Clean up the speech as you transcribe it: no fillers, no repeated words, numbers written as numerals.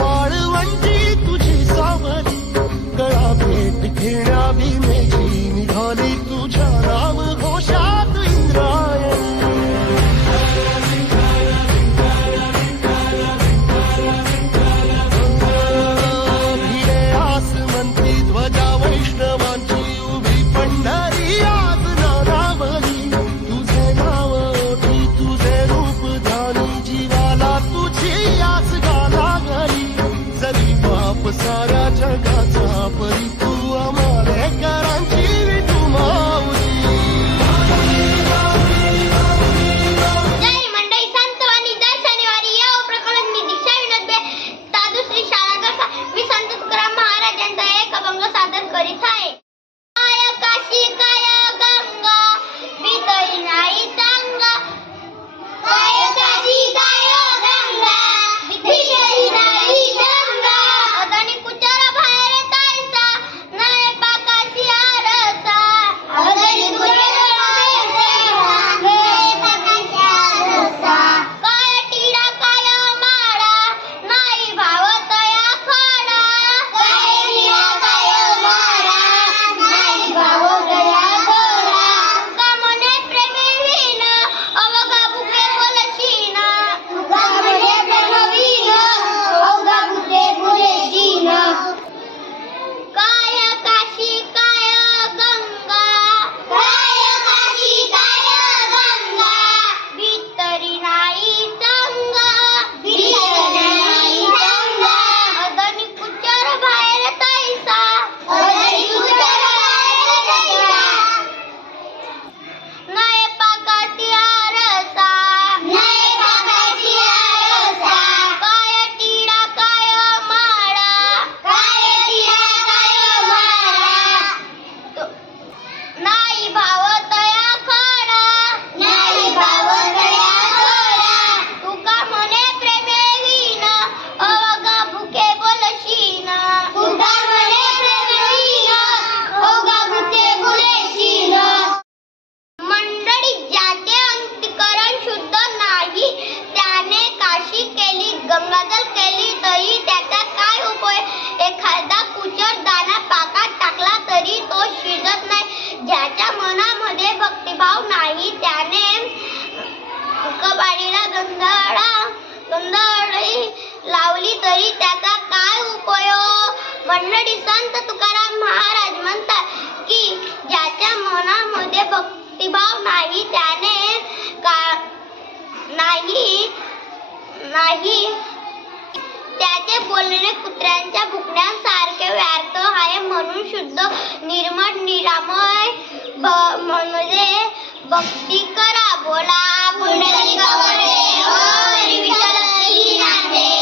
वाळवंटी तुझी सावली गळा भेट घेण्या भीमेची निघाली तुझ्या नाम घोषात इंद्रायणी भिडे आसमंती ध्वजा वैष्णवांची उभी पंढरी आज नारावली तुझे नाव ओठी तुझे रूप ध्यानी जीवाला तुझी आस गाला घरी जरी बाप साऱ्या जगाचा परी तू आमालेकरांची विठू माऊली जय मंडळी संतवाणी दर शनिवारी या उपक्रमात मी दीक्षा विनोद तादुश्री शाळा करता मी संत तुकाराम महाराजांचा एक अभंग सादर करीत आहे. काय काशी काय गंगा भीतरी नाही सांगा काय काशी काय गंगा भीतरी नाही सांगा अगणी कुचर बाहेर तायसा नाही पाकाशी आरसा अगणी कुचर बाहेर तायसा नाही पाकाशी आरसा काय टीडा काय माळा नाही भाव तया खाडा काय टीडा काय माळा नाही भाव तया खाडा का मने प्रेमवीन अवघा बुके बोलशीन का मने प्रेमवीन अवघा बुके बोलशीन काय काशी काय गंगा काय काशी काय गंगा भीतरी नाही सांगा भीतरी नाही सांगा अगणी कुचर बाहेर तायसा अगणी कुचर बाहेर तायसा नाही पाकाशी आरसा नाही पाकाशी आरसा काय टीडा काय माळा काय टीडा काय माळा नाही भाव तया खाडा नाही भाव तया खाडा तुका मने प्रेमवीन अवघा भुके बोलशीन तुका मने प्रेमवीन अवघा भुके बोलशीन मंडळी ज्याचे अंतःकरण शुद्ध नाही त्याने काशी केली गंगाजल केली तरी त्याचा काय उपयोग एखादा कुचर दाणा पाकात टाकला तरी तो शिजत नाही ज्याच्या मनामध्ये भक्तिभाव नाही त्याने कबाडीला गंधळी लावली तरी त्याचा काय उपयोग मंडळी संत तुकाराम महाराज म्हणतात की ज्याच्या मनामध्ये भक्तिभाव नाही त्याने नाही त्याचे बोलणे कुत्र्यांच्या भुकण्यासारखे व्यर्थ आहे म्हणून शुद्ध निर्मळ निरामय म्हणजे भक्ती करा बोला पुंडलिक वरदे हरी विठ्ठल श्री नाथे